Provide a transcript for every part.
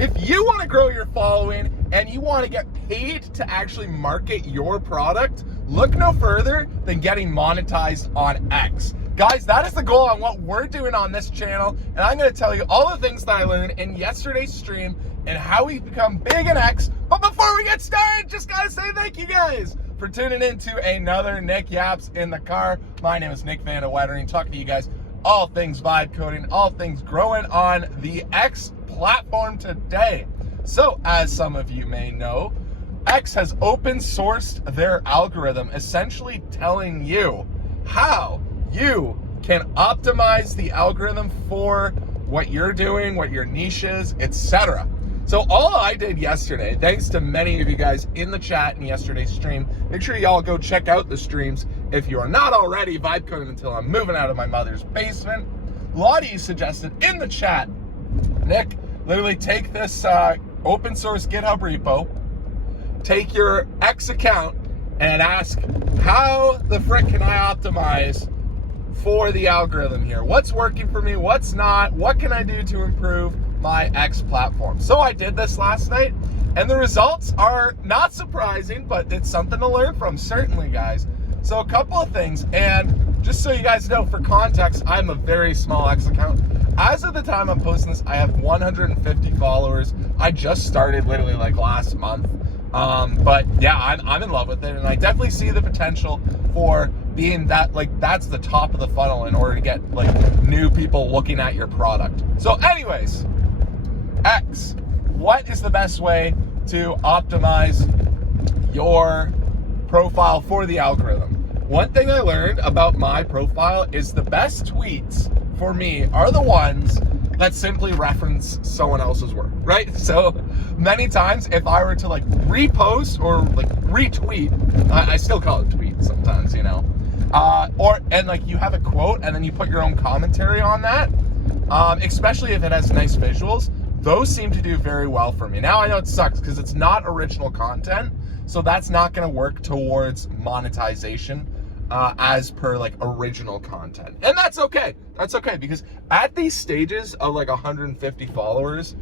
If you want to grow your following and you want to get paid to actually market your product, look no further than getting monetized on X. Guys, that is the goal on what we're doing on this channel, and I'm going to tell you all the things that I learned in yesterday's stream and how we've become big in X. But before we get started, just got to say thank you guys for tuning in to another Nick Yaps in the Car. My name is Nick Van de Wettering, talking to you guys all things vibe coding, all things growing on the X platform today. So, as some of you may know, X has open sourced their algorithm, essentially telling you how you can optimize the algorithm for what you're doing, what your niche is, etc. So all I did yesterday, thanks to many of you guys in the chat in yesterday's stream, make sure y'all go check out the streams if you are not already vibe coding until I'm moving out of my mother's basement. Lottie suggested in the chat, Nick, literally take this open source GitHub repo, take your X account, and ask, how the frick can I optimize for the algorithm here? What's working for me? What's not? What can I do to improve my X platform? So I did this last night, and the results are not surprising, but it's something to learn from, certainly, guys. So a couple of things, and just so you guys know, for context, I'm a very small X account. As of the time I'm posting this, I have 150 followers. I just started literally like last month. But yeah, I'm in love with it, and I definitely see the potential for being that, like, that's the top of the funnel in order to get like new people looking at your product. So anyways, X, what is the best way to optimize your profile for the algorithm? One thing I learned about my profile is the best tweets for me are the ones that simply reference someone else's work, right? So many times if I were to like repost or like retweet, I still call it tweet sometimes, you know, and like you have a quote and then you put your own commentary on that, especially if it has nice visuals, those seem to do very well for me. Now I know it sucks because it's not original content, so that's not gonna work towards monetization as per like original content. And that's okay. That's okay, because at these stages of like 150 followers,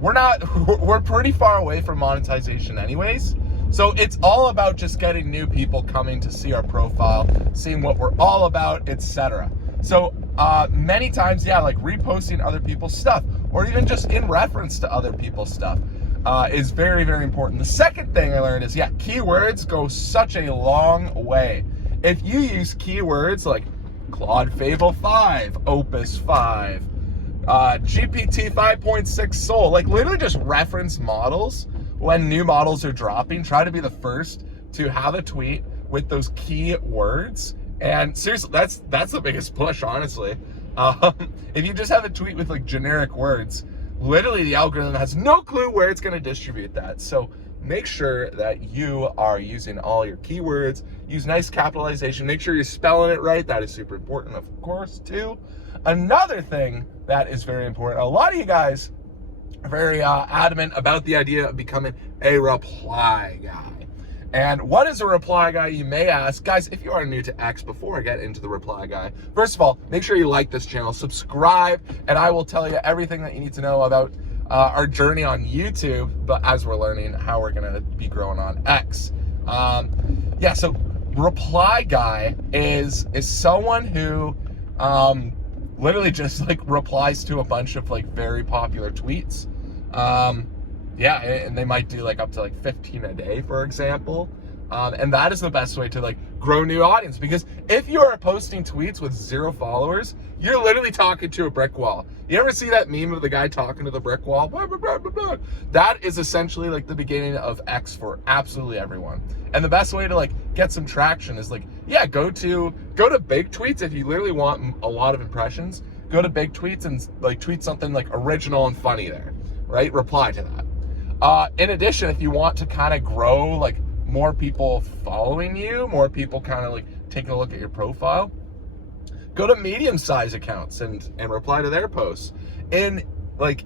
we're pretty far away from monetization anyways. So it's all about just getting new people coming to see our profile, seeing what we're all about, etc. So many times, yeah, like reposting other people's stuff, or even just in reference to other people's stuff, is very, very important. The second thing I learned is, yeah, keywords go such a long way. If you use keywords like Claude Fable 5, Opus 5, GPT 5.6 Soul, like literally just reference models when new models are dropping. Try to be the first to have a tweet with those keywords. And seriously, that's the biggest push, honestly. If you just have a tweet with like generic words, literally the algorithm has no clue where it's going to distribute that. So make sure that you are using all your keywords, use nice capitalization, make sure you're spelling it right. That is super important, of course, too. Another thing that is very important, a lot of you guys are very adamant about the idea of becoming a reply guy. And what is a reply guy, you may ask? Guys, if you are new to X, before I get into the reply guy, first of all, make sure you like this channel, subscribe, and I will tell you everything that you need to know about our journey on YouTube, but as we're learning how we're gonna be growing on X. Yeah, so reply guy is someone who literally just like replies to a bunch of like very popular tweets. Yeah, and they might do like up to like 15 a day, for example. And that is the best way to like grow new audience, because if you are posting tweets with 0 followers, you're literally talking to a brick wall. You ever see that meme of the guy talking to the brick wall? Blah, blah, blah, blah, blah. That is essentially like the beginning of X for absolutely everyone. And the best way to like get some traction is like, yeah, go to big tweets. If you literally want a lot of impressions, go to big tweets and like tweet something like original and funny there, right? Reply to that. In addition, if you want to kind of grow like more people following you, more people kind of like taking a look at your profile, go to medium-sized accounts and reply to their posts in like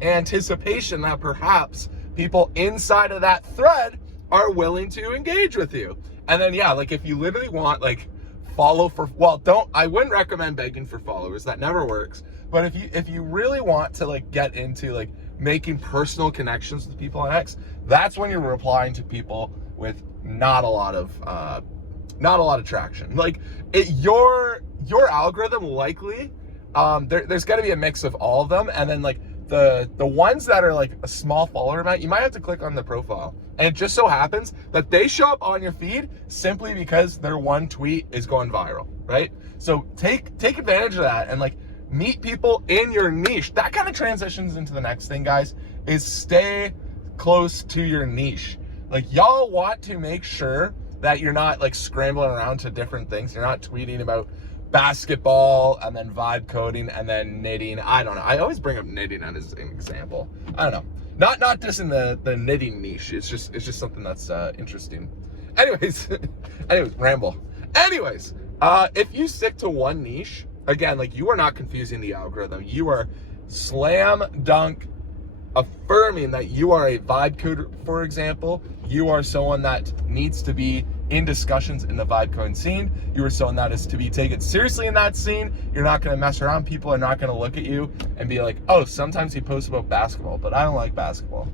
anticipation that perhaps people inside of that thread are willing to engage with you. And then, yeah, like if you literally want like follow for, well, I wouldn't recommend begging for followers. That never works. But if you really want to like get into like making personal connections with people on X, that's when you're replying to people with not a lot of traction. Like your algorithm likely, there's got to be a mix of all of them, and then like the ones that are like a small follower amount, you might have to click on the profile, and it just so happens that they show up on your feed simply because their one tweet is going viral, right? So take advantage of that and like meet people in your niche. That kind of transitions into the next thing, guys, is stay close to your niche. Like y'all want to make sure that you're not like scrambling around to different things. You're not tweeting about basketball and then vibe coding and then knitting. I don't know. I always bring up knitting as an example. I don't know. Not just in the knitting niche. It's just something that's interesting. Anyways, ramble. Anyways, if you stick to one niche, again, like you are not confusing the algorithm. You are slam dunk affirming that you are a vibe coder, for example. You are someone that needs to be in discussions in the vibe coding scene. You are someone that is to be taken seriously in that scene. You're not going to mess around. People are not going to look at you and be like, oh, sometimes he posts about basketball, but I don't like basketball.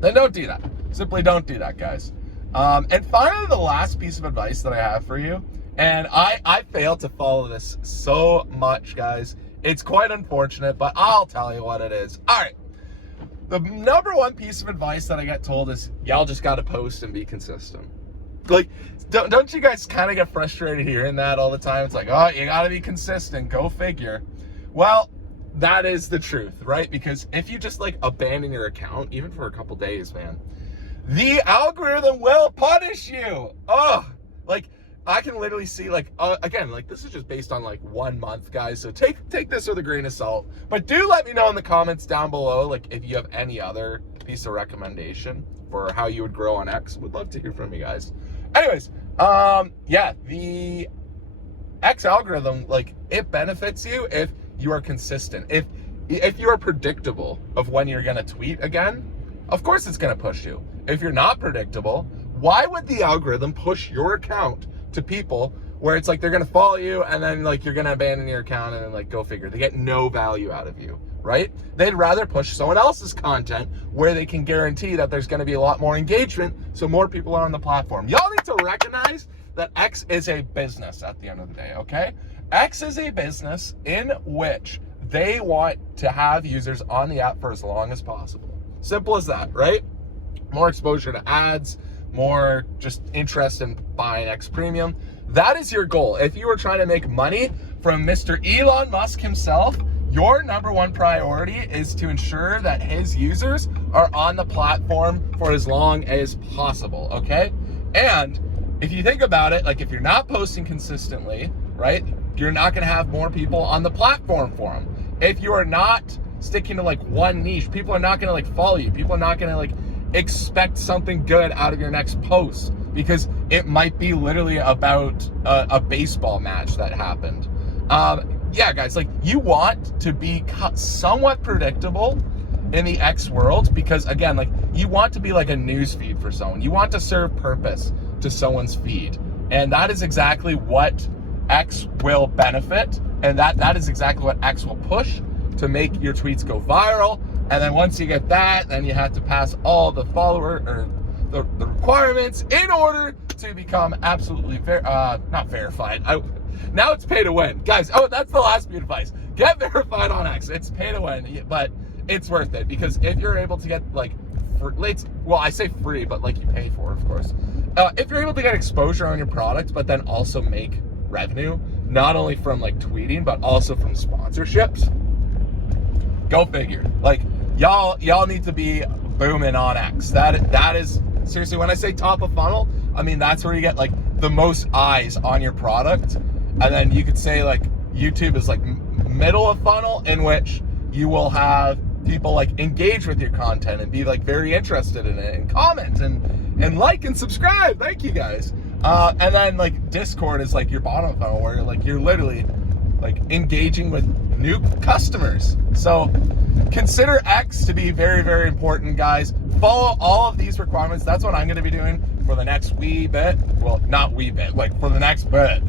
Then don't do that. Simply don't do that, guys. And finally, the last piece of advice that I have for you, and I failed to follow this so much, guys. It's quite unfortunate, but I'll tell you what it is. All right. The number one piece of advice that I get told is y'all just got to post and be consistent. Like, don't you guys kind of get frustrated hearing that all the time? It's like, oh, you got to be consistent. Go figure. Well, that is the truth, right? Because if you just like abandon your account, even for a couple days, man, the algorithm will punish you. Oh, like I can literally see like, again, like this is just based on like 1 month, guys. So take this with a grain of salt, but do let me know in the comments down below, like if you have any other piece of recommendation for how you would grow on X. Would love to hear from you guys. Anyways, yeah, the X algorithm, like it benefits you if you are consistent. If you are predictable of when you're gonna tweet again, of course it's gonna push you. If you're not predictable, why would the algorithm push your account to people where it's like they're gonna follow you and then like you're gonna abandon your account and then like go figure, they get no value out of you, right? They'd rather push someone else's content where they can guarantee that there's gonna be a lot more engagement, so more people are on the platform. Y'all need to recognize that X is a business at the end of the day, okay? X is a business in which they want to have users on the app for as long as possible. Simple as that, right? More exposure to ads, more just interest in buying X Premium. That is your goal. If you are trying to make money from Mr. Elon Musk himself, your number one priority is to ensure that his users are on the platform for as long as possible, okay? And if you think about it, like if you're not posting consistently, right, you're not gonna have more people on the platform for them. If you are not sticking to like one niche, people are not gonna like follow you. People are not gonna like expect something good out of your next post because it might be literally about a baseball match that happened. Yeah, guys, like you want to be somewhat predictable in the X world because again, like you want to be like a news feed for someone. You want to serve purpose to someone's feed. And that is exactly what X will benefit. And that is exactly what X will push to make your tweets go viral. And then once you get that, then you have to pass all the follower or the requirements in order to become absolutely not verified. Now it's pay to win, guys. Oh, that's the last bit of advice. Get verified on X. It's pay to win, but it's worth it because if you're able to get like, well, I say free, but like you pay for it, of course. If you're able to get exposure on your product, but then also make revenue, not only from like tweeting, but also from sponsorships, go figure. Like y'all need to be booming on X. That is seriously, when I say top of funnel, I mean that's where you get like the most eyes on your product. And then you could say like YouTube is like middle of funnel, in which you will have people like engage with your content and be like very interested in it and comment and like and subscribe. Thank you guys. And then like Discord is like your bottom of funnel, where like you're literally like engaging with new customers. So consider X to be very, very important, guys. Follow all of these requirements. That's what I'm going to be doing for the next wee bit. Well, not wee bit, like for the next bit.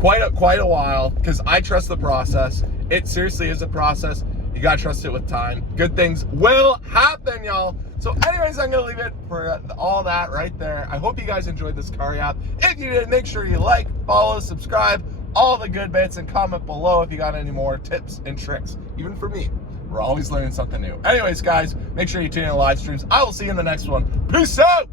quite a while, because I trust the process. It seriously is a process. You gotta trust it with time. Good things will happen, y'all. So anyways, I'm gonna leave it for all that right there. I hope you guys enjoyed this car app. If you did, make sure you like, follow, subscribe, all the good bits, and comment below if you got any more tips and tricks, even for me. We're always learning something new. Anyways, guys, make sure you tune in to live streams. I will see you in the next one. Peace out.